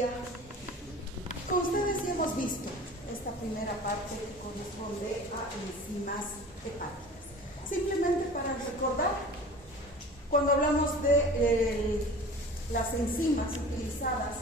día. Con ustedes ya hemos visto esta primera parte que corresponde a enzimas hepáticas. Simplemente para recordar, cuando hablamos de las enzimas utilizadas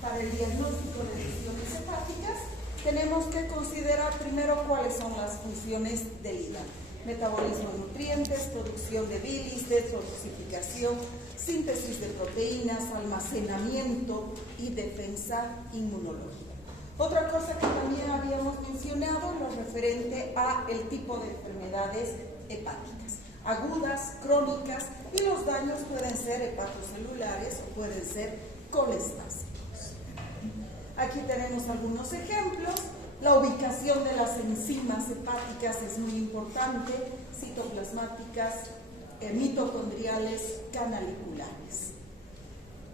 para el diagnóstico de lesiones hepáticas, tenemos que considerar primero cuáles son las funciones del hígado: metabolismo de nutrientes, producción de bilis, detoxificación, síntesis de proteínas, almacenamiento y defensa inmunológica. Otra cosa que también habíamos mencionado, lo referente a el tipo de enfermedades hepáticas, agudas, crónicas, y los daños pueden ser hepatocelulares o pueden ser colestásicos. Aquí tenemos algunos ejemplos. La ubicación de las enzimas hepáticas es muy importante: citoplasmáticas, mitocondriales, canaliculares.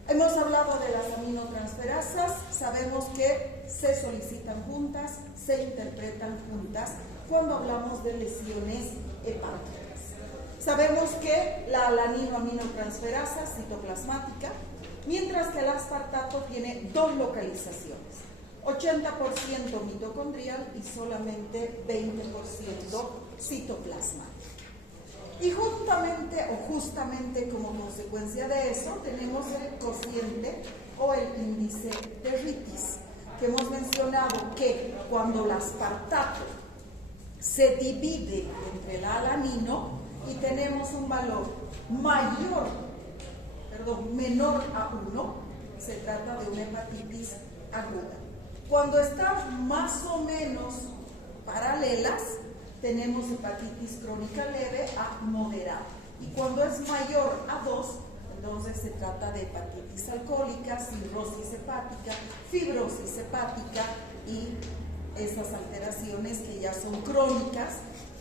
Hemos hablado de las aminotransferasas. Sabemos que se solicitan juntas, se interpretan juntas cuando hablamos de lesiones hepáticas. Sabemos que la alaninoaminotransferasa citoplasmática, mientras que el aspartato tiene dos localizaciones: 80% mitocondrial y solamente 20% citoplasmático. Y justamente como consecuencia de eso, tenemos el cociente o el índice de Rittis, que hemos mencionado que cuando el aspartato se divide entre el alanino y tenemos un valor menor a 1, se trata de una hepatitis aguda. Cuando están más o menos paralelas, tenemos hepatitis crónica leve a moderada. Y cuando es mayor a 2, entonces se trata de hepatitis alcohólica, cirrosis hepática, fibrosis hepática y esas alteraciones que ya son crónicas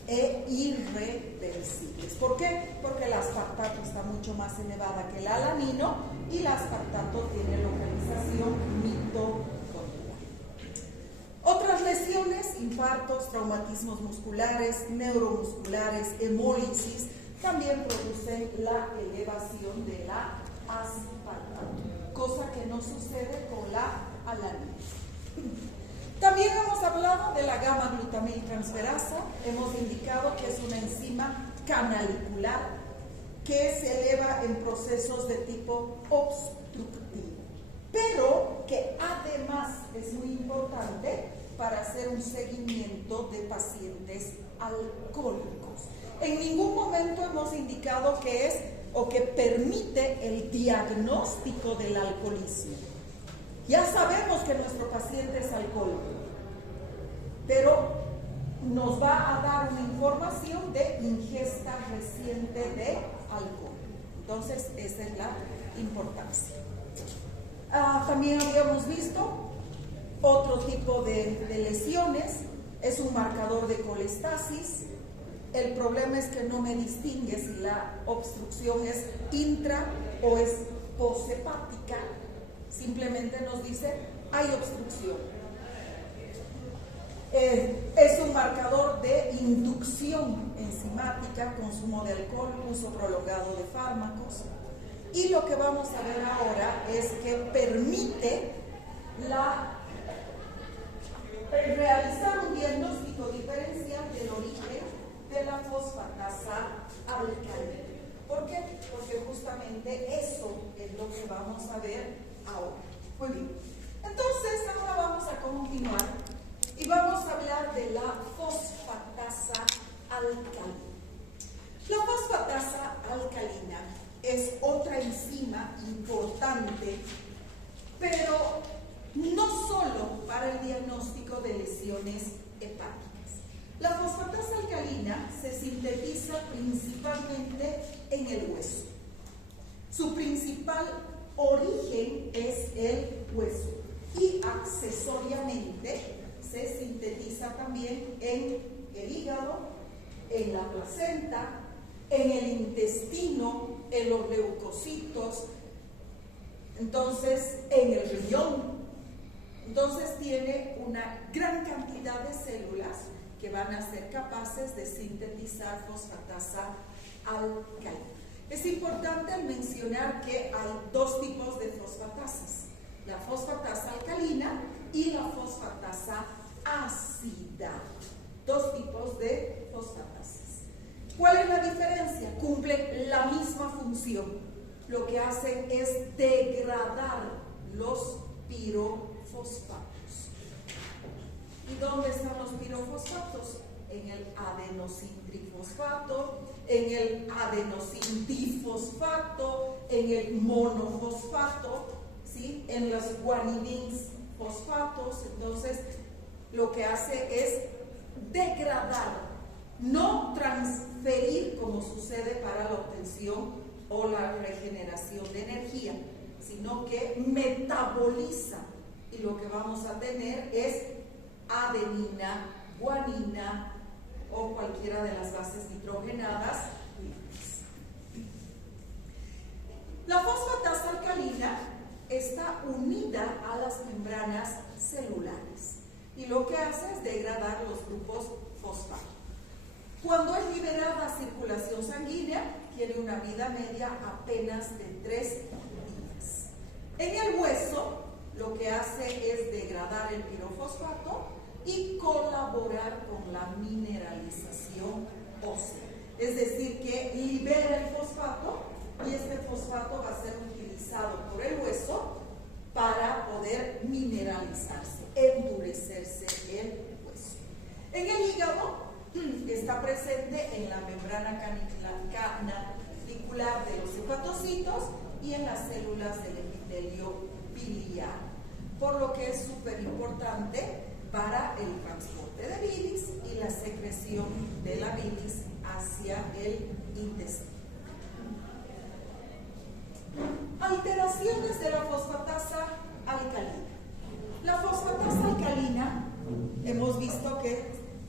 e irreversibles. ¿Por qué? Porque el aspartato está mucho más elevada que el alanino y el aspartato tiene localización mitocondrial. Otras lesiones: infartos, traumatismos musculares, neuromusculares, hemólisis, también producen la elevación de la aspartato, cosa que no sucede con la alanina. También hemos hablado de la gamma-glutamiltransferasa. Hemos indicado que es una enzima canalicular que se eleva en procesos de tipo obstructivo, pero que además es muy importante para hacer un seguimiento de pacientes alcohólicos. En ningún momento hemos indicado que es o que permite el diagnóstico del alcoholismo. Ya sabemos que nuestro paciente es alcohólico, pero nos va a dar una información de ingesta reciente de alcohol. Entonces, esa es la importancia. También habíamos visto otro tipo de lesiones: es un marcador de colestasis. El problema es que no me distingue si la obstrucción es intra o es poshepática. Simplemente nos dice hay obstrucción. Es un marcador de inducción enzimática, consumo de alcohol, uso prolongado de fármacos. Y lo que vamos a ver ahora es que permite realizar un diagnóstico diferencial del origen de la fosfatasa alcalina. ¿Por qué? Porque justamente eso es lo que vamos a ver ahora. Muy bien. Entonces, ahora vamos a continuar y vamos a hablar de la fosfatasa alcalina. La fosfatasa alcalina es otra enzima importante, pero no solo para el diagnóstico de lesiones hepáticas. La fosfatasa alcalina se sintetiza principalmente en el hueso. Su principal origen es el hueso y accesoriamente se sintetiza también en el hígado, en la placenta, en el intestino, en los leucocitos, entonces en el riñón. Entonces tiene una gran cantidad de células que van a ser capaces de sintetizar fosfatasa alcalina. Es importante mencionar que hay dos tipos de fosfatasas: la fosfatasa alcalina y la fosfatasa ácida. Dos tipos de fosfatasas. ¿Cuál es la diferencia? Cumplen la misma función. Lo que hacen es degradar los pirofosfatos. ¿Y dónde están los pirofosfatos? En el adenosintrifosfato, en el adenosindifosfato, en el monofosfato, ¿sí? En los guanidins-fosfatos. Entonces, lo que hace es degradar, no transferir como sucede para la obtención o la regeneración de energía, sino que metaboliza. Y lo que vamos a tener es adenina, guanina o cualquiera de las bases nitrogenadas. La fosfatasa alcalina está unida a las membranas celulares y lo que hace es degradar los grupos fosfato. Cuando es liberada a circulación sanguínea, tiene una vida media apenas de 3 días. En el hueso, lo que hace es degradar el pirofosfato y colaborar con la mineralización ósea. Es decir, que libera el fosfato y este fosfato va a ser utilizado por el hueso para poder mineralizarse, endurecerse el hueso. En el hígado está presente en la membrana canalicular de los hepatocitos y en las células del epitelio biliar, por lo que es súper importante para el transporte de bilis y la secreción de la bilis hacia el intestino. Alteraciones de la fosfatasa alcalina. La fosfatasa alcalina hemos visto que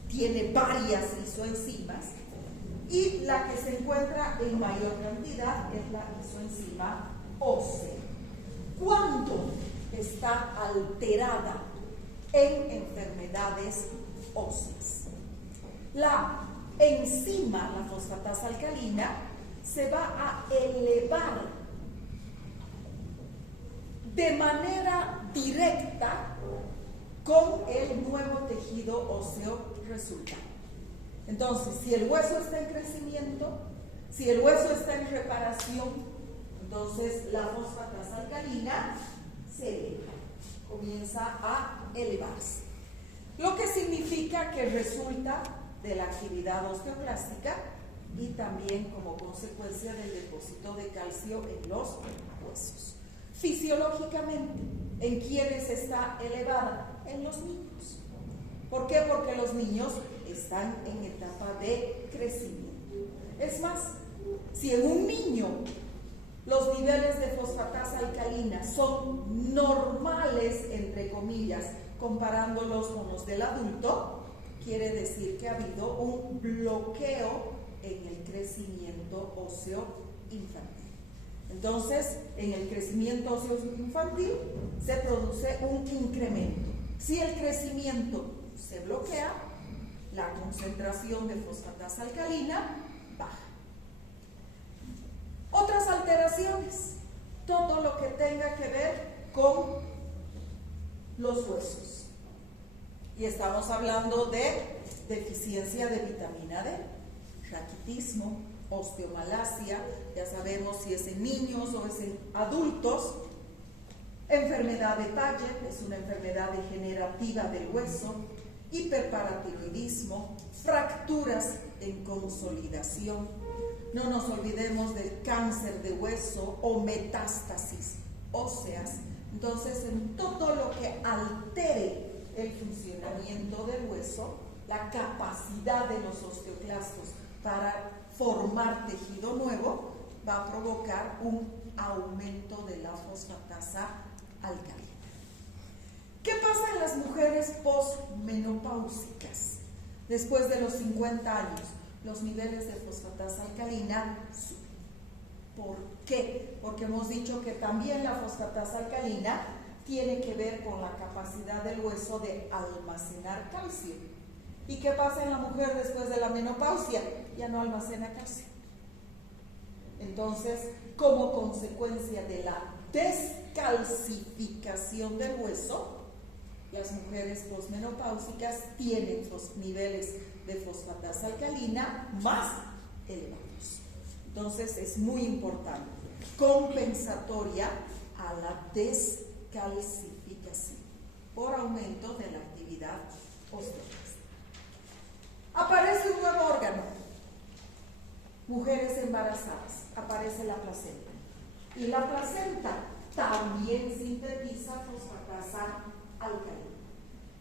tiene varias isoenzimas y la que se encuentra en mayor cantidad es la isoenzima ósea. ¿Cuándo está alterada? En enfermedades óseas. La enzima, la fosfatasa alcalina, se va a elevar de manera directa con el nuevo tejido óseo resultante. Entonces, si el hueso está en crecimiento, si el hueso está en reparación, entonces la fosfatasa alcalina se eleva, comienza a elevarse, lo que significa que resulta de la actividad osteoclástica y también como consecuencia del depósito de calcio en los huesos. Fisiológicamente, ¿en quiénes está elevada? En los niños. ¿Por qué? Porque los niños están en etapa de crecimiento. Es más, si en un niño los niveles de fosfatasa alcalina son normales, entre comillas, comparándolos con los del adulto, quiere decir que ha habido un bloqueo en el crecimiento óseo infantil. Entonces, en el crecimiento óseo infantil se produce un incremento. Si el crecimiento se bloquea, la concentración de fosfatasa alcalina baja. Otras alteraciones, todo lo que tenga que ver con los huesos. Y estamos hablando de deficiencia de vitamina D, raquitismo, osteomalacia, ya sabemos si es en niños o es en adultos. Enfermedad de Paget, es una enfermedad degenerativa del hueso. Hiperparatiroidismo, fracturas en consolidación. No nos olvidemos del cáncer de hueso o metástasis óseas. Entonces, en todo lo que altere el funcionamiento del hueso, la capacidad de los osteoclastos para formar tejido nuevo, va a provocar un aumento de la fosfatasa alcalina. ¿Qué pasa en las mujeres posmenopáusicas? Después de los 50 años, los niveles de fosfatasa alcalina suben. ¿Por qué? Porque hemos dicho que también la fosfatasa alcalina tiene que ver con la capacidad del hueso de almacenar calcio. ¿Y qué pasa en la mujer después de la menopausia? Ya no almacena calcio. Entonces, como consecuencia de la descalcificación del hueso, las mujeres posmenopáusicas tienen niveles de fosfatasa alcalina más elevados. Entonces es muy importante, compensatoria a la descalcificación por aumento de la actividad osteoblástica. Aparece un nuevo órgano. Mujeres embarazadas, aparece la placenta. Y la placenta también sintetiza fosfatasa alcalina.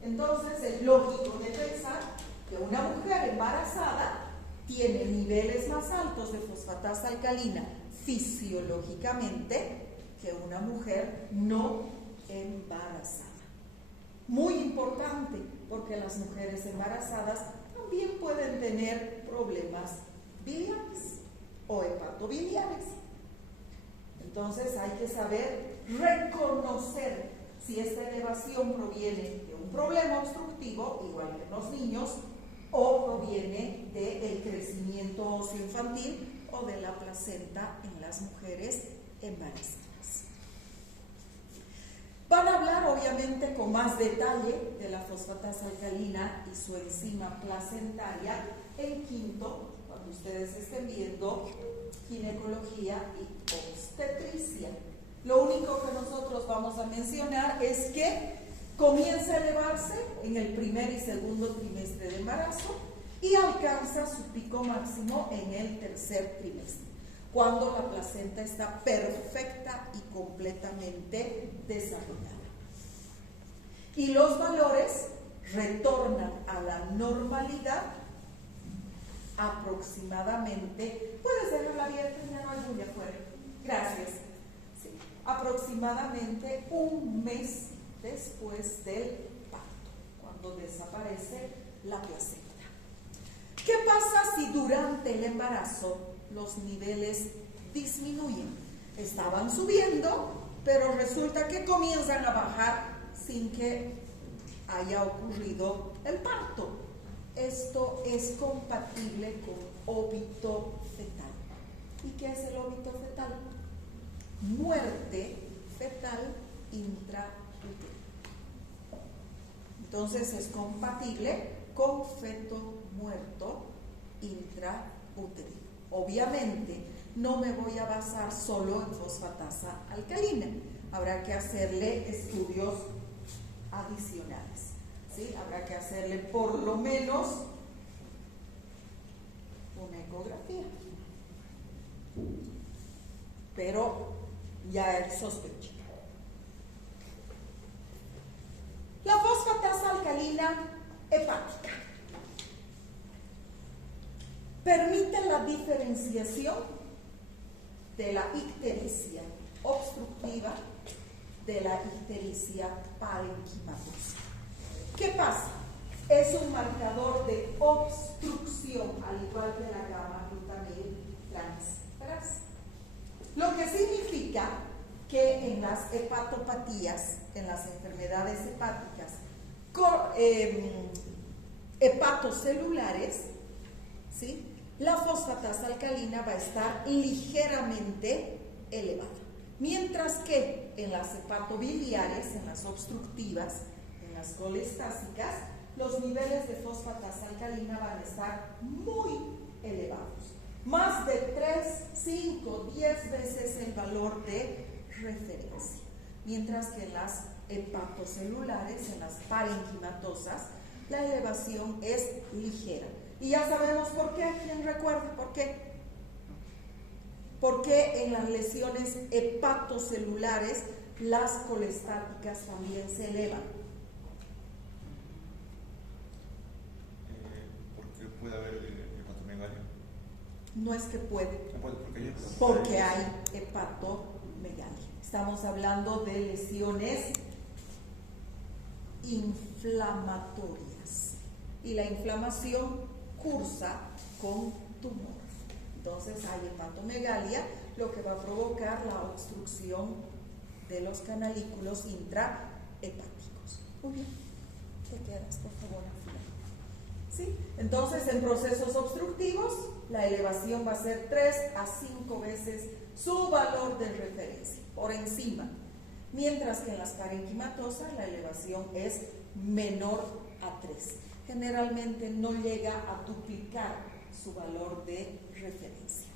Entonces es lógico de pensar que una mujer embarazada tiene niveles más altos de fosfatasa alcalina fisiológicamente que una mujer no embarazada. Muy importante, porque las mujeres embarazadas también pueden tener problemas biliares o hepatobiliares. Entonces hay que saber reconocer si esta elevación proviene de un problema obstructivo, igual que en los niños, o proviene del crecimiento óseo infantil o de la placenta en las mujeres embarazadas. Van a hablar obviamente con más detalle de la fosfatasa alcalina y su enzima placentaria en quinto, cuando ustedes estén viendo ginecología y obstetricia. Lo único que nosotros vamos a mencionar es que comienza a elevarse en el primer y segundo trimestre de embarazo y alcanza su pico máximo en el tercer trimestre, cuando la placenta está perfecta y completamente desarrollada. Y los valores retornan a la normalidad aproximadamente, puedes dejarla abierta, ya no hay bulla afuera, gracias, sí, aproximadamente un mes después del parto, cuando desaparece la placenta. ¿Qué pasa si durante el embarazo los niveles disminuyen? Estaban subiendo, pero resulta que comienzan a bajar sin que haya ocurrido el parto. Esto es compatible con óbito fetal. ¿Y qué es el óbito fetal? Muerte fetal intrauterina. Entonces es compatible con feto muerto intrauterino. Obviamente no me voy a basar solo en fosfatasa alcalina, habrá que hacerle estudios adicionales, ¿sí? Habrá que hacerle por lo menos una ecografía, pero ya es sospecha. La fosfatasa alcalina hepática permite la diferenciación de la ictericia obstructiva de la ictericia parenquimatosa. ¿Qué pasa? Es un marcador de obstrucción, al igual que la gamma-glutamil transferasa. Lo que significa que en las hepatopatías, en las enfermedades hepáticas hepatocelulares, ¿sí?, la fosfatasa alcalina va a estar ligeramente elevada. Mientras que en las hepatobiliares, en las obstructivas, en las colestásicas, los niveles de fosfatasa alcalina van a estar muy elevados. Más de 3, 5, 10 veces el valor de referencia. Mientras que en las hepatocelulares, en las parenquimatosas, la elevación es ligera. Y ya sabemos por qué. ¿Quién recuerda por qué? Porque en las lesiones hepatocelulares las colestáticas también se elevan. ¿Por qué puede haber hepatomegalia? No es que puede, porque hay hepatomegalia. Estamos hablando de lesiones inflamatorias y la inflamación cursa con tumor. Entonces hay hepatomegalia, lo que va a provocar la obstrucción de los canalículos intrahepáticos. Muy bien, te quedas por favor al final. ¿Sí? Entonces en procesos obstructivos la elevación va a ser 3 a 5 veces su valor de referencia, por encima, mientras que en las parenquimatosas la elevación es menor a 3. Generalmente no llega a duplicar su valor de referencia.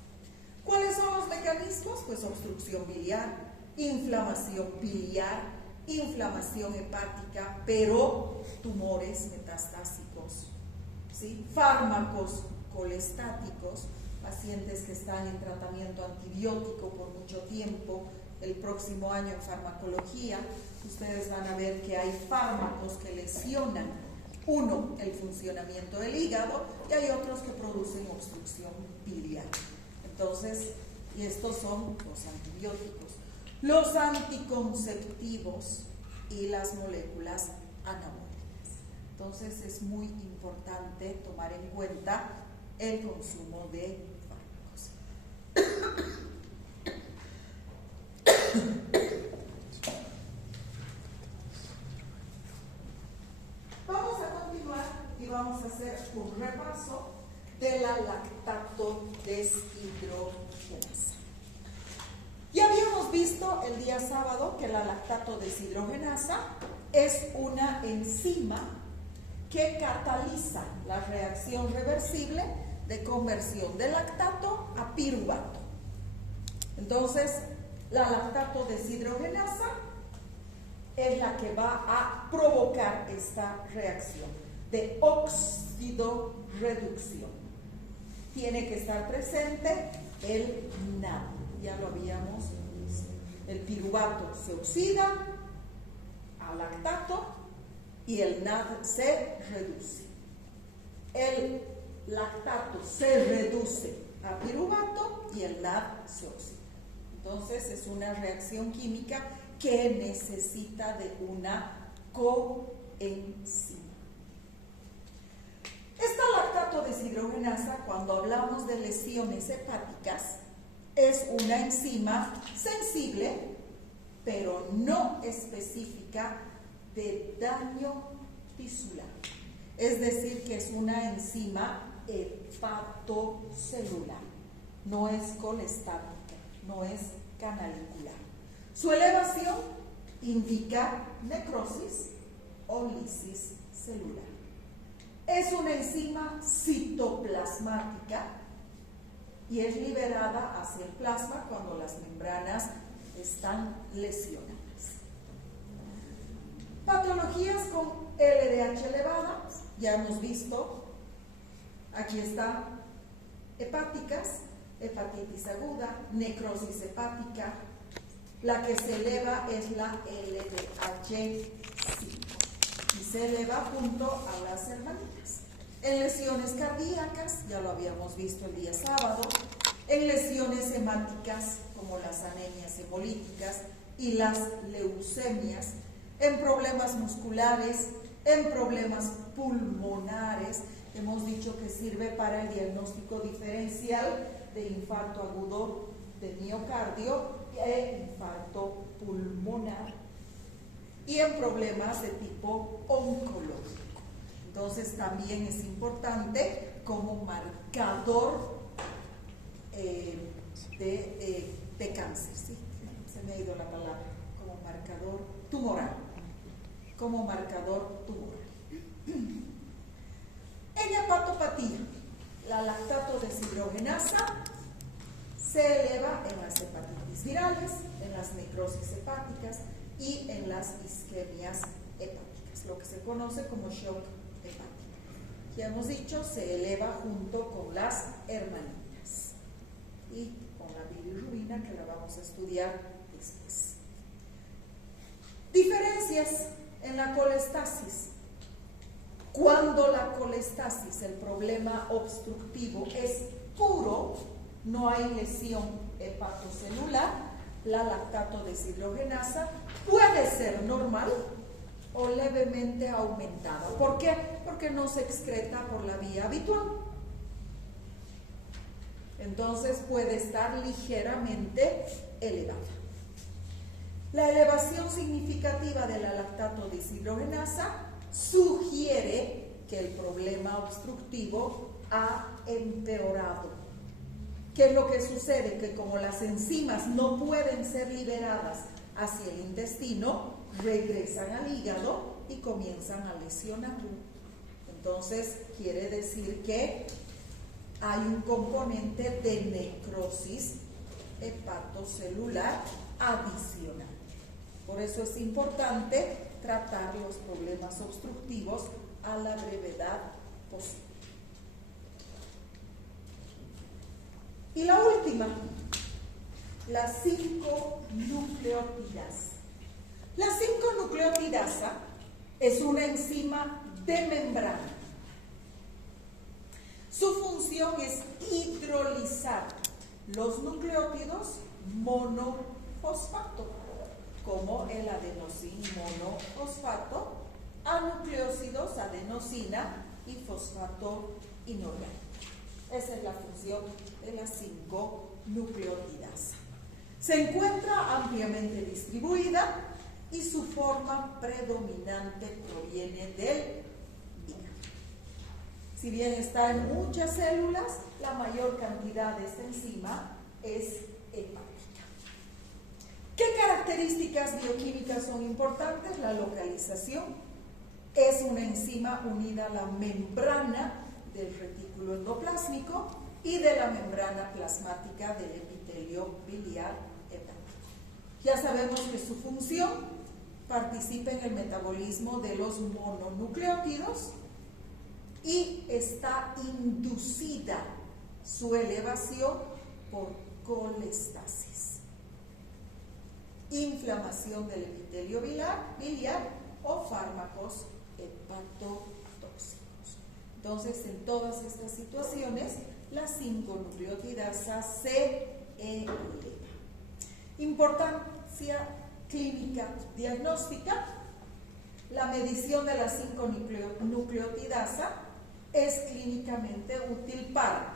¿Cuáles son los mecanismos? Pues obstrucción biliar, inflamación biliar, inflamación hepática, pero tumores metastásicos, ¿sí? Fármacos colestáticos, pacientes que están en tratamiento antibiótico por mucho tiempo. El próximo año en farmacología ustedes van a ver que hay fármacos que lesionan, uno, el funcionamiento del hígado, y hay otros que producen obstrucción biliar. Entonces, y estos son los antibióticos, los anticonceptivos y las moléculas anabólicas. Entonces es muy importante tomar en cuenta el consumo de fármacos. Vamos a continuar y vamos a hacer un repaso de la lactato deshidrogenasa. Ya habíamos visto el día sábado que la lactato deshidrogenasa es una enzima que cataliza la reacción reversible de conversión de lactato a piruvato. Entonces, la lactato deshidrogenasa es la que va a provocar esta reacción de oxidorreducción. Tiene que estar presente el NAD, ya lo habíamos visto. El piruvato se oxida a lactato y el NAD se reduce. El lactato se reduce a piruvato y el NAD se oxida. Entonces es una reacción química que necesita de una coenzima. Esta lactato deshidrogenasa, cuando hablamos de lesiones hepáticas, es una enzima sensible, pero no específica de daño tisular. Es decir, que es una enzima hepatocelular, no es colestática, no es canalicular. Su elevación indica necrosis o lisis celular. Es una enzima citoplasmática y es liberada hacia el plasma cuando las membranas están lesionadas. Patologías con LDH elevada, ya hemos visto, aquí está, hepáticas, hepatitis aguda, necrosis hepática. La que se eleva es la LDH5 y se eleva junto a las hermanitas. En lesiones cardíacas, ya lo habíamos visto el día sábado, en lesiones hemáticas como las anemias hemolíticas y las leucemias, en problemas musculares, en problemas pulmonares. Hemos dicho que sirve para el diagnóstico diferencial de infarto agudo de miocardio e infarto pulmonar, y en problemas de tipo oncológico. Entonces también es importante como marcador de cáncer, ¿sí? Se me ha ido la palabra, como marcador tumoral, En hepatopatía, la lactato deshidrogenasa se eleva en las hepatitis virales, en las necrosis hepáticas y en las isquemias hepáticas, lo que se conoce como shock hepático. Ya hemos dicho, se eleva junto con las hermanitas y con la bilirrubina, que la vamos a estudiar después. Diferencias en la colestasis. Cuando la colestasis, el problema obstructivo, es puro, no hay lesión hepatocelular, la lactato deshidrogenasa puede ser normal o levemente aumentada. ¿Por qué? Porque no se excreta por la vía habitual. Entonces puede estar ligeramente elevada. La elevación significativa de la lactato deshidrogenasa sugiere que el problema obstructivo ha empeorado. ¿Qué es lo que sucede? Que como las enzimas no pueden ser liberadas hacia el intestino, regresan al hígado y comienzan a lesionarlo. Entonces, quiere decir que hay un componente de necrosis hepatocelular adicional. Por eso es importante tratar los problemas obstructivos a la brevedad posible. Y la última, la 5-nucleotidasa. La 5-nucleotidasa es una enzima de membrana. Su función es hidrolizar los nucleótidos monofosfato, como el adenosín monofosfato, a nucleósidos, adenosina y fosfato inorgánico. Esa es la función de la 5-nucleotidasa. Se encuentra ampliamente distribuida y su forma predominante proviene del hígado. Si bien está en muchas células, la mayor cantidad de esta enzima es hepática. ¿Qué características bioquímicas son importantes? La localización. Es una enzima unida a la membrana del retículo endoplásmico y de la membrana plasmática del epitelio biliar hepático. Ya sabemos que su función participa en el metabolismo de los mononucleótidos y está inducida su elevación por colestasis, inflamación del epitelio biliar o fármacos hepatotóxicos. Entonces, en todas estas situaciones, la 5-nucleotidasa se eleva. Importancia clínica diagnóstica. La medición de la 5-nucleotidasa es clínicamente útil para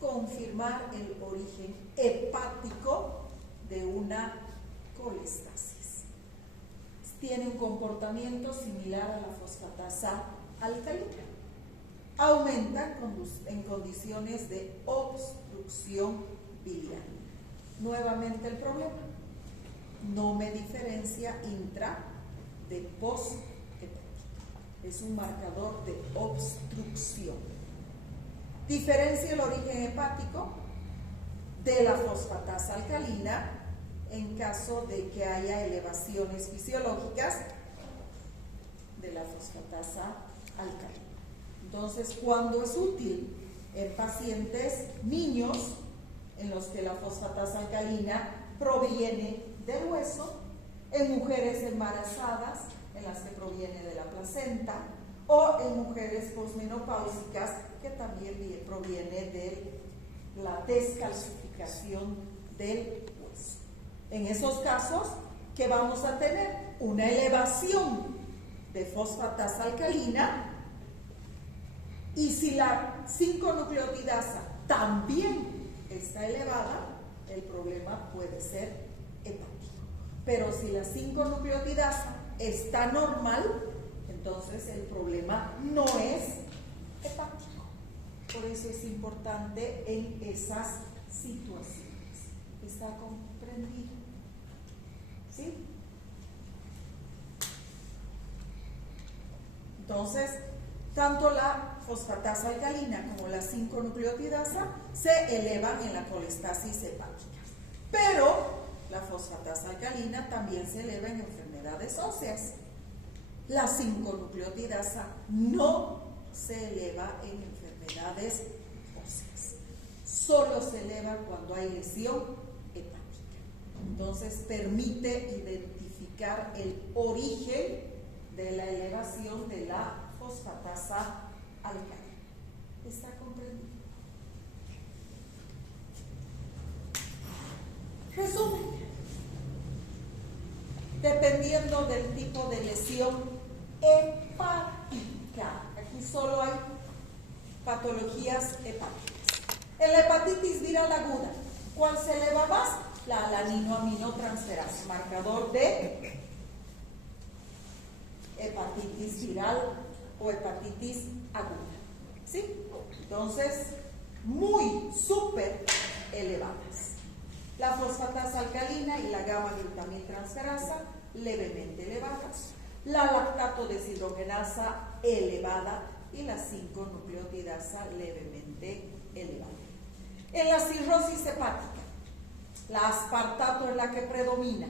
confirmar el origen hepático de una colestasis. Tiene un comportamiento similar a la fosfatasa alcalina. Aumenta en condiciones de obstrucción biliar. Nuevamente el problema, no me diferencia intra de post-hepática. Es un marcador de obstrucción. Diferencia el origen hepático de la fosfatasa alcalina en caso de que haya elevaciones fisiológicas de la fosfatasa alcalina. Entonces, ¿cuándo es útil? En pacientes niños en los que la fosfatasa alcalina proviene del hueso, en mujeres embarazadas en las que proviene de la placenta o en mujeres posmenopáusicas que también proviene de la descalcificación del hueso. En esos casos, ¿qué vamos a tener? Una elevación de fosfatasa alcalina. Y si la 5-nucleotidasa también está elevada, el problema puede ser hepático. Pero si la 5-nucleotidasa está normal, entonces el problema no es hepático. Por eso es importante en esas situaciones. ¿Está comprendido? ¿Sí? Entonces, tanto la fosfatasa alcalina como la 5-nucleotidasa se elevan en la colestasis hepática. Pero la fosfatasa alcalina también se eleva en enfermedades óseas. La 5-nucleotidasa no se eleva en enfermedades óseas. Solo se eleva cuando hay lesión hepática. Entonces permite identificar el origen de la elevación de la fosfatasa alcalina. ¿Está comprendido? Resumen. Dependiendo del tipo de lesión hepática, aquí solo hay patologías hepáticas. En la hepatitis viral aguda, ¿cuál se eleva más? La alaninoaminotransferasa, marcador de hepatitis viral o hepatitis aguda. ¿Sí? Entonces, muy súper elevadas. La fosfatasa alcalina y la gamma-glutamiltransferasa levemente elevadas. La lactato deshidrogenasa elevada y la 5-nucleotidasa levemente elevada. En la cirrosis hepática, la aspartato es la que predomina.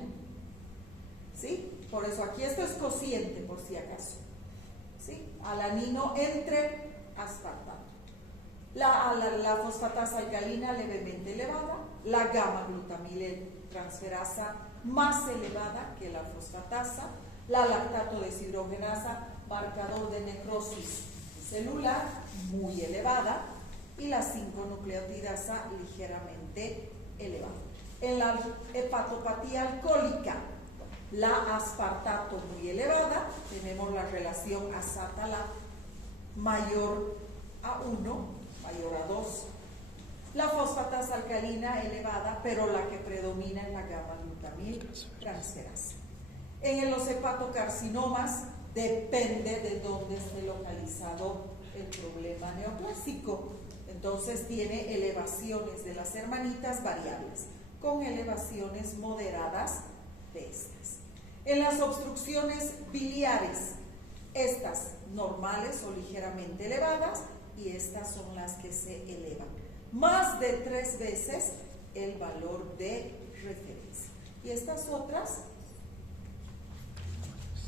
¿Sí? Por eso aquí esto es cociente, por si acaso. ¿Sí? Alanino entre aspartato. La fosfatasa alcalina levemente elevada, la gamma-glutamiltransferasa más elevada que la fosfatasa, la lactato deshidrogenasa, marcador de necrosis celular, muy elevada, y la 5-nucleotidasa ligeramente elevada. En la hepatopatía alcohólica, la aspartato muy elevada, tenemos la relación azatala mayor a 1, mayor a 2. La fosfatasa alcalina elevada, pero la que predomina es la gamma-glutamiltransferasa. En los hepatocarcinomas depende de dónde esté localizado el problema neoplásico. Entonces tiene elevaciones de las hermanitas variables, con elevaciones moderadas de estas. En las obstrucciones biliares, estas normales o ligeramente elevadas, y estas son las que se elevan más de 3 veces el valor de referencia. Y estas otras,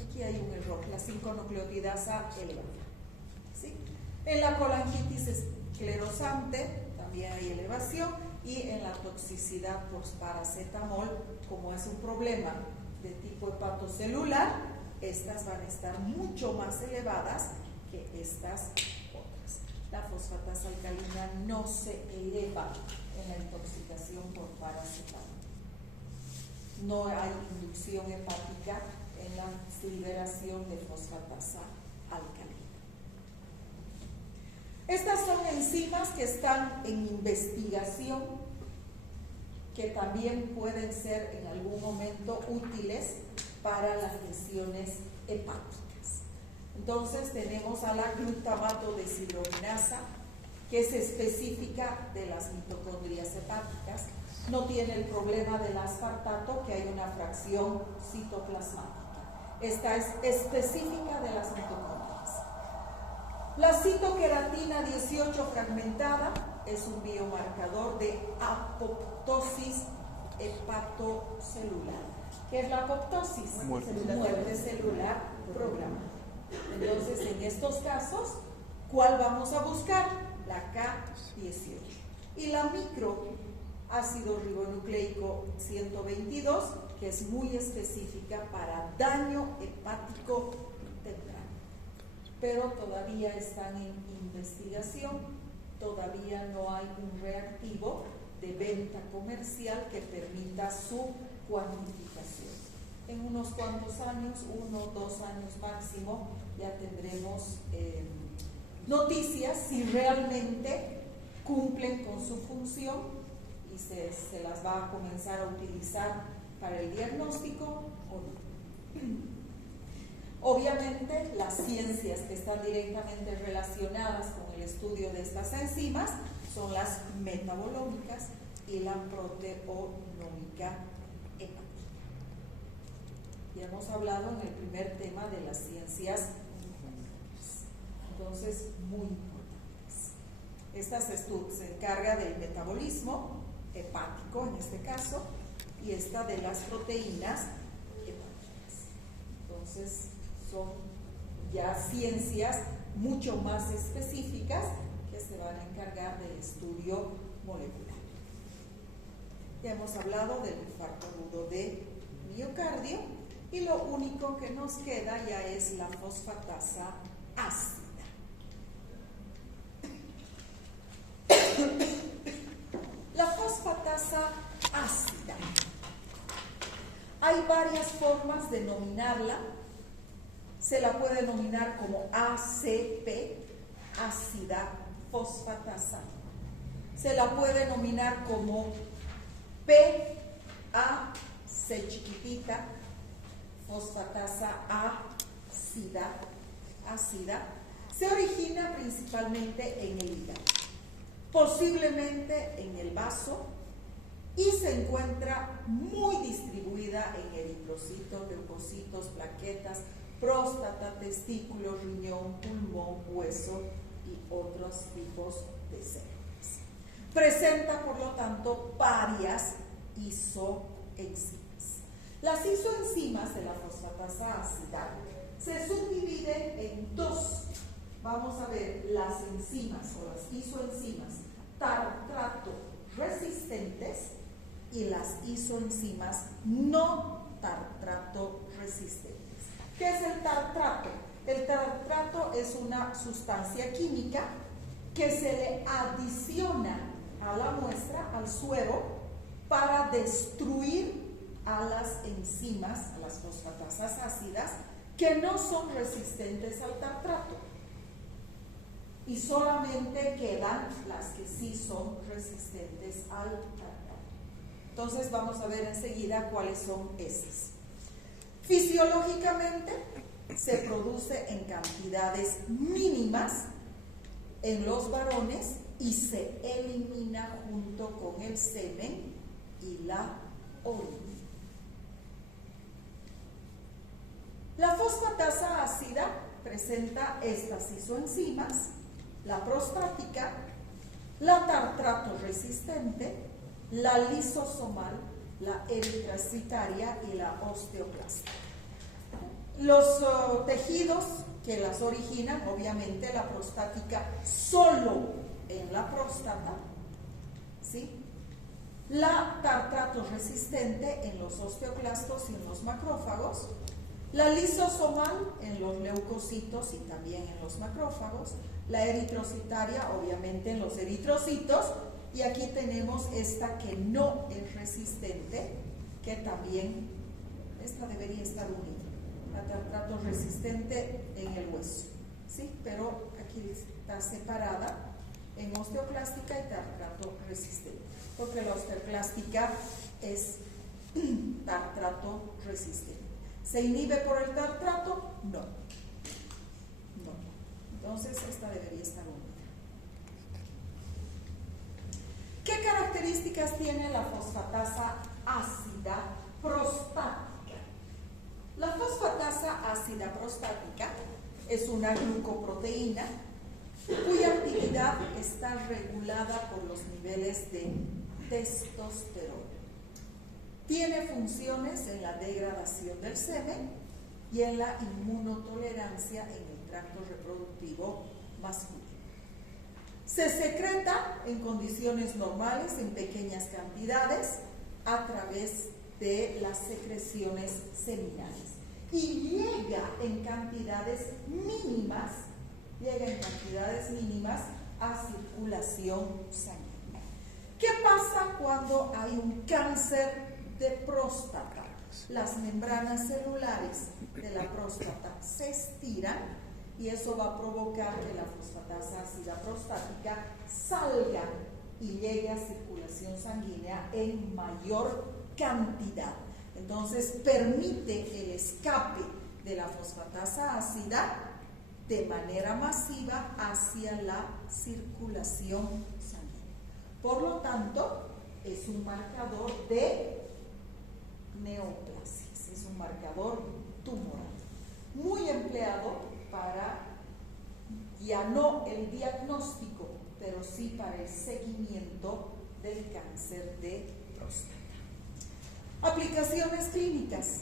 aquí hay un error, la 5-nucleotidasa elevada. ¿Sí? En la colangitis esclerosante también hay elevación, y en la toxicidad por paracetamol, como es un problema de tipo hepatocelular, estas van a estar mucho más elevadas que estas otras. La fosfatasa alcalina no se eleva en la intoxicación por paracetamol. No hay inducción hepática en la liberación de fosfatasa alcalina. Estas son enzimas que están en investigación, que también pueden ser en algún momento útiles para las lesiones hepáticas. Entonces tenemos a la glutamato deshidrogenasa, que es específica de las mitocondrias hepáticas. No tiene el problema del aspartato, que hay una fracción citoplasmática. Esta es específica de las mitocondrias. La citoqueratina 18 fragmentada es un biomarcador de apoptosis hepatocelular. ¿Qué es la apoptosis? Muerte celular programada. Entonces, en estos casos, ¿cuál vamos a buscar? La K18. Y la microácido ribonucleico 122, que es muy específica para daño hepático temprano. Pero todavía están en investigación, todavía no hay un reactivo de venta comercial que permita su cuantificación. En unos cuantos años, 1 o 2 años máximo, ya tendremos noticias si realmente cumplen con su función y se las va a comenzar a utilizar para el diagnóstico o no. Obviamente, las ciencias que están directamente relacionadas con el estudio de estas enzimas son las metabolómicas y la proteonómica hepática. Ya hemos hablado en el primer tema de las ciencias, entonces muy importantes. Esta se encarga del metabolismo hepático en este caso, y esta de las proteínas hepáticas. Entonces son ya ciencias mucho más específicas que se van a encargar del estudio molecular. Ya hemos hablado del infarto agudo de miocardio, y lo único que nos queda ya es la fosfatasa ácida. La fosfatasa ácida, hay varias formas de nominarla. Se la puede nominar como ACP, ácida fosfatasa. Se la puede nominar como PAC chiquitita, fosfatasa ácida. Se origina principalmente en el hígado, posiblemente en el vaso y se encuentra muy distribuida en eritrocitos, leucocitos, plaquetas, próstata, testículos, riñón, pulmón, hueso y otros tipos de células. Presenta, por lo tanto, varias isoenzimas. Las isoenzimas de la fosfatasa ácida se subdividen en dos. Vamos a ver las enzimas o las isoenzimas tartrato resistentes y las isoenzimas no tartrato resistentes. ¿Qué es el tartrato? El tartrato es una sustancia química que se le adiciona a la muestra, al suero, para destruir a las enzimas, a las fosfatasas ácidas, que no son resistentes al tartrato. Y solamente quedan las que sí son resistentes al tartrato. Entonces vamos a ver enseguida cuáles son esas. Fisiológicamente se produce en cantidades mínimas en los varones y se elimina junto con el semen y la orina. La fosfatasa ácida presenta estas isoenzimas: la prostática, la tartrato resistente, la lisosomal, la eritrocitaria y la osteoclástica. Los tejidos que las originan, obviamente la prostática solo en la próstata, ¿sí? La tartrato resistente en los osteoclastos y en los macrófagos, la lisosomal en los leucocitos y también en los macrófagos, la eritrocitaria obviamente en los eritrocitos, y aquí tenemos esta que no es resistente, que también, esta debería estar unida, la tartrato resistente en el hueso, ¿sí? Pero aquí está separada en osteoclástica y tartrato resistente, porque la osteoclástica es tartrato resistente. ¿Se inhibe por el tartrato? No. No. Entonces esta debería estar unida. ¿Qué características tiene la fosfatasa ácida prostática? La fosfatasa ácida prostática es una glucoproteína cuya actividad está regulada por los niveles de testosterona. Tiene funciones en la degradación del semen y en la inmunotolerancia en el tracto reproductivo masculino. Se secreta en condiciones normales en pequeñas cantidades a través de las secreciones seminales y llega en cantidades mínimas a circulación sanguínea. ¿Qué pasa cuando hay un cáncer de próstata? Las membranas celulares de la próstata se estiran y eso va a provocar que la fosfatasa ácida prostática salga y llegue a circulación sanguínea en mayor cantidad. Entonces permite el escape de la fosfatasa ácida de manera masiva hacia la circulación sanguínea. Por lo tanto, es un marcador de neoplasias, es un marcador tumoral, muy empleado para, ya no el diagnóstico, pero sí para el seguimiento del cáncer de próstata. Aplicaciones clínicas: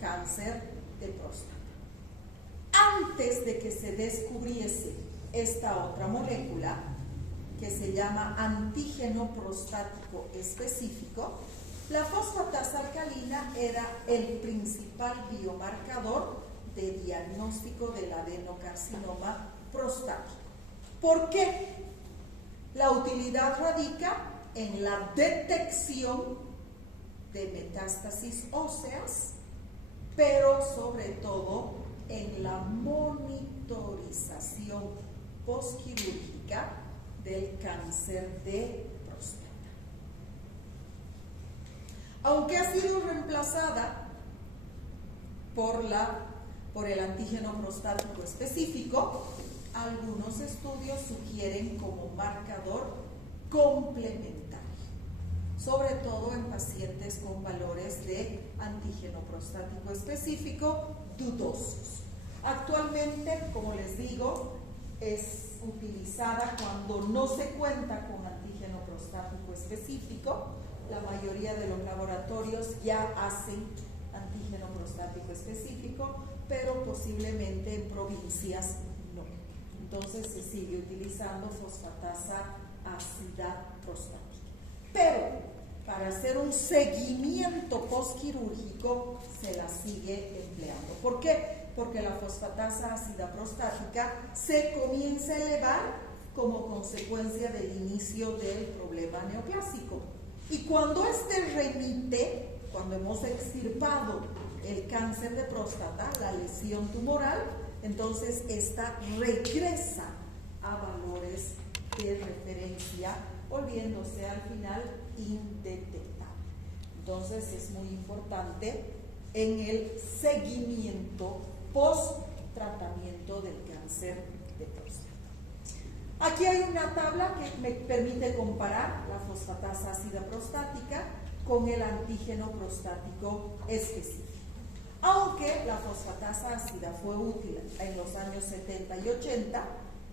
cáncer de próstata. Antes de que se descubriese esta otra molécula, que se llama antígeno prostático específico, la fosfatasa alcalina era el principal biomarcador de diagnóstico del adenocarcinoma prostático. ¿Por qué? La utilidad radica en la detección de metástasis óseas, pero sobre todo en la monitorización postquirúrgica del cáncer de próstata. Aunque ha sido reemplazada por el antígeno prostático específico, algunos estudios sugieren como marcador complementario. sobre todo en pacientes con valores de antígeno prostático específico dudosos. Actualmente, como les digo, es utilizada cuando no se cuenta con antígeno prostático específico. La mayoría de los laboratorios ya hacen antígeno prostático específico, pero posiblemente en provincias no. Entonces se sigue utilizando fosfatasa ácida prostática. Pero para hacer un seguimiento postquirúrgico se la sigue empleando. ¿Por qué? Porque la fosfatasa ácida prostática se comienza a elevar como consecuencia del inicio del problema neoplásico. Y cuando este remite, cuando hemos extirpado el cáncer de próstata, la lesión tumoral, entonces esta regresa a valores de referencia, volviéndose al final indetectable. Entonces es muy importante en el seguimiento post-tratamiento del cáncer de próstata. Aquí hay una tabla que me permite comparar la fosfatasa ácida prostática con el antígeno prostático específico. Aunque la fosfatasa ácida fue útil en los años 70 y 80,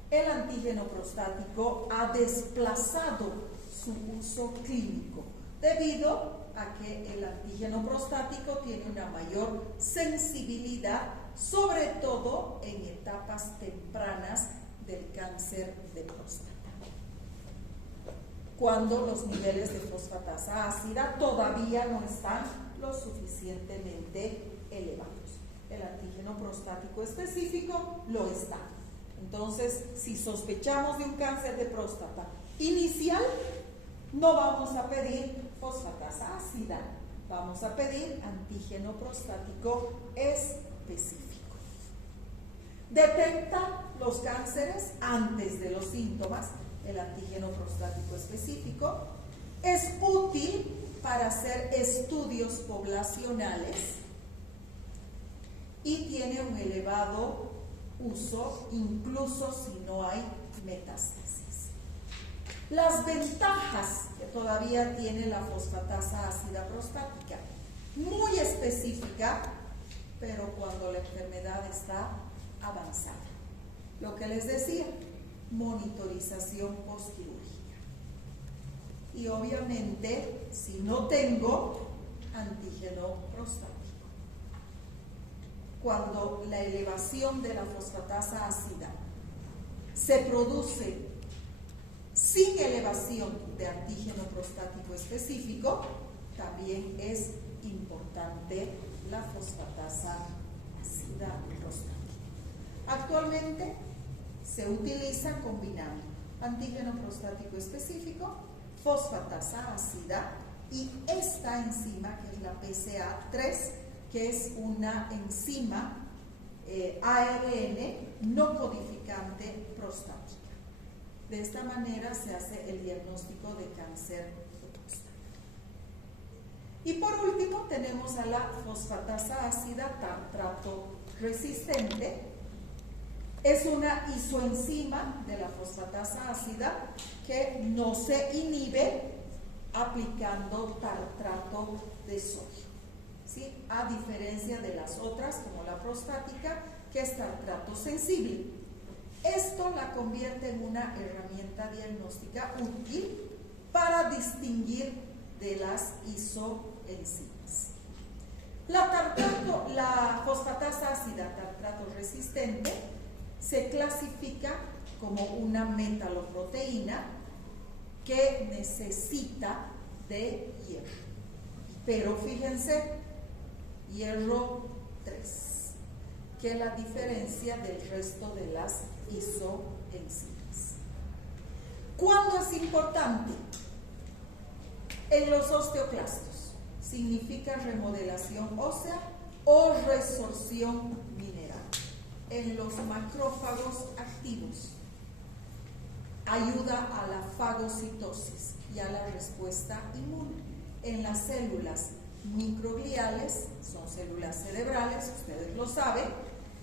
el antígeno prostático ha desplazado su uso clínico debido a que el antígeno prostático tiene una mayor sensibilidad, sobre todo en etapas tempranas del cáncer de próstata, cuando los niveles de fosfatasa ácida todavía no están lo suficientemente elevados. El antígeno prostático específico lo está. Entonces, si sospechamos de un cáncer de próstata inicial, no vamos a pedir fosfatasa ácida, vamos a pedir antígeno prostático específico. Detecta los cánceres antes de los síntomas, el antígeno prostático específico. Es útil para hacer estudios poblacionales y tiene un elevado uso incluso si no hay metástasis. Las ventajas que todavía tiene la fosfatasa ácida prostática, muy específica, pero cuando la enfermedad está avanzada. Lo que les decía, monitorización postquirúrgica. Y obviamente, si no tengo antígeno prostático, cuando la elevación de la fosfatasa ácida se produce sin elevación de antígeno prostático específico, también es importante la fosfatasa ácida prostática. Actualmente se utiliza combinando antígeno prostático específico, fosfatasa ácida y esta enzima que es la PCA3, que es una enzima ARN no codificante prostática. De esta manera se hace el diagnóstico de cáncer de próstata. Y por último tenemos a la fosfatasa ácida tartrato resistente. Es una isoenzima de la fosfatasa ácida que no se inhibe aplicando tartrato de sodio, ¿sí? A diferencia de las otras, como la prostática, que es tartrato sensible. Esto la convierte en una herramienta diagnóstica útil para distinguir de las isoenzimas. La fosfatasa ácida tartrato resistente se clasifica como una metaloproteína que necesita de hierro. Pero fíjense, hierro 3, que es la diferencia del resto de las isoenzimas. ¿Cuándo es importante? En los osteoclastos. Significa remodelación ósea o resorción mineral. En los macrófagos activos. Ayuda a la fagocitosis y a la respuesta inmune. En las células microgliales, son células cerebrales, ustedes lo saben,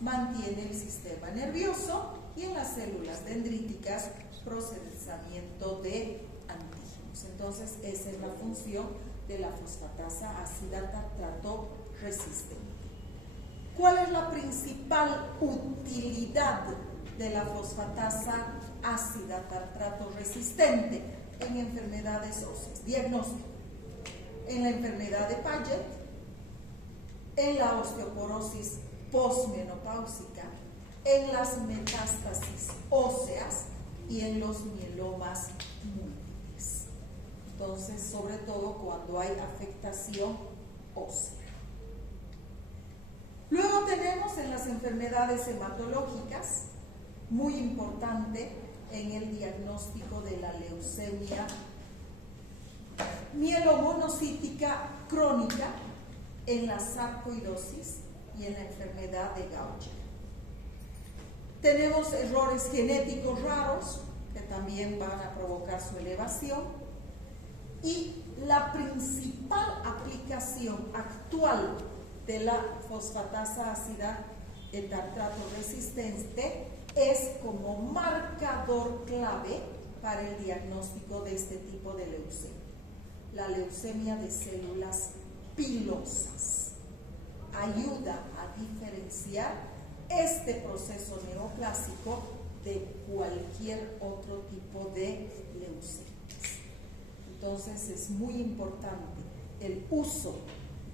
mantiene el sistema nervioso, y en las células dendríticas, procesamiento de antígenos. Entonces, esa es la función de la fosfatasa ácida tartrato resistente. ¿Cuál es la principal utilidad de la fosfatasa ácida tartrato resistente en enfermedades óseas? Diagnóstico: en la enfermedad de Paget, en la osteoporosis posmenopáusica, en las metástasis óseas y en los mielomas múltiples. Entonces, sobre todo cuando hay afectación ósea. Luego tenemos en las enfermedades hematológicas, muy importante en el diagnóstico de la leucemia mielomonocítica crónica, en la sarcoidosis y en la enfermedad de Gaucher. Tenemos errores genéticos raros que también van a provocar su elevación, y la principal aplicación actual de la fosfatasa ácida tartrato resistente es como marcador clave para el diagnóstico de este tipo de leucemia, la leucemia de células pilosas. Ayuda a diferenciar este proceso neoplásico de cualquier otro tipo de leucemias. Entonces, es muy importante el uso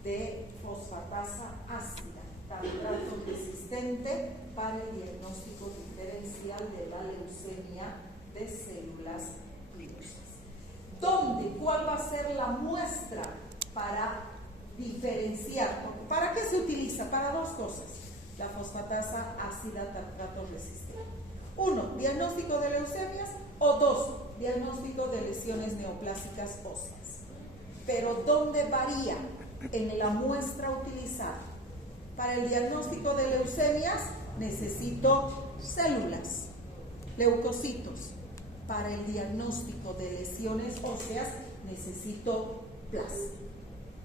de fosfatasa ácida tartrato resistente para el diagnóstico diferencial de la leucemia de células pilosas. ¿Dónde? ¿Cuál va a ser la muestra para diferenciar? ¿Para qué se utiliza? Para dos cosas: la fosfatasa ácida tartrato resistente. Uno, diagnóstico de leucemias, o dos, diagnóstico de lesiones neoplásicas óseas. Pero ¿dónde varía? En la muestra utilizada. Para el diagnóstico de leucemias necesito células, leucocitos. Para el diagnóstico de lesiones óseas necesito plasma.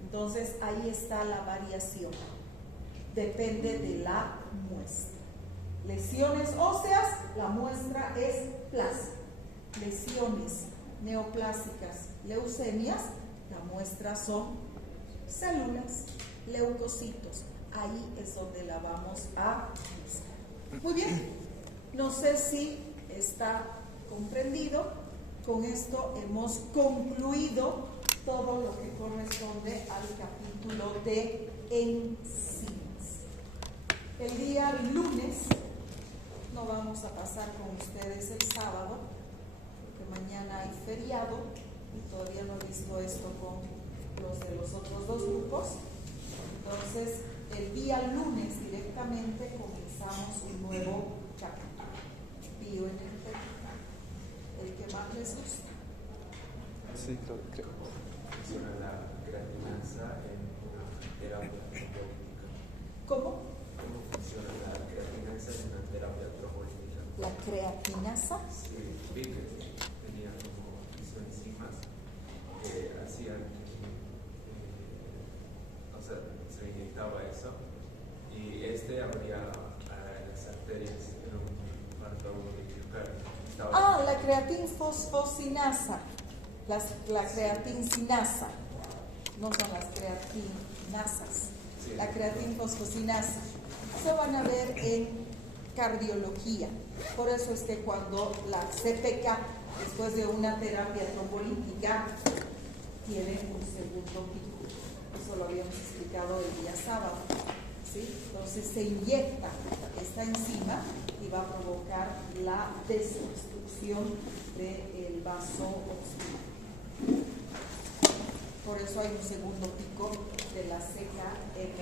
Entonces, ahí está la variación. Depende de la muestra. Lesiones óseas, la muestra es plasma. Lesiones neoplásicas, leucemias, la muestra son células, leucocitos. Ahí es donde la vamos a utilizar. Muy bien. No sé si está comprendido. Con esto hemos concluido todo lo que corresponde al capítulo de enzimas. El día lunes no vamos a pasar con ustedes el sábado, porque mañana hay feriado y todavía no he visto esto con los de los otros dos grupos. Entonces, el día lunes directamente comenzamos un nuevo capítulo, bioenergética, el que más les gusta. Sí, creo. Sobre la creatinasa en una terapia trombólítica. ¿Cómo? ¿Cómo funciona la creatinasa en una terapia trombólítica? La creatinasa. Sí, vi que tenía como isoenzimas que hacían o sea, se inyectaba eso y abría las arterias en un marcador de La creatinfosfosinasa. La creatinsinasa. No son las creatinasas. Sí. La creatinfosfosinasa. Eso van a ver en cardiología. Por eso es que cuando la CPK, después de una terapia trombolítica, tiene un segundo pico. Eso lo habíamos explicado el día sábado. ¿Sí? Entonces se inyecta esta enzima y va a provocar la desobstrucción del vaso obstructivo. Por eso hay un segundo pico de la CKMP.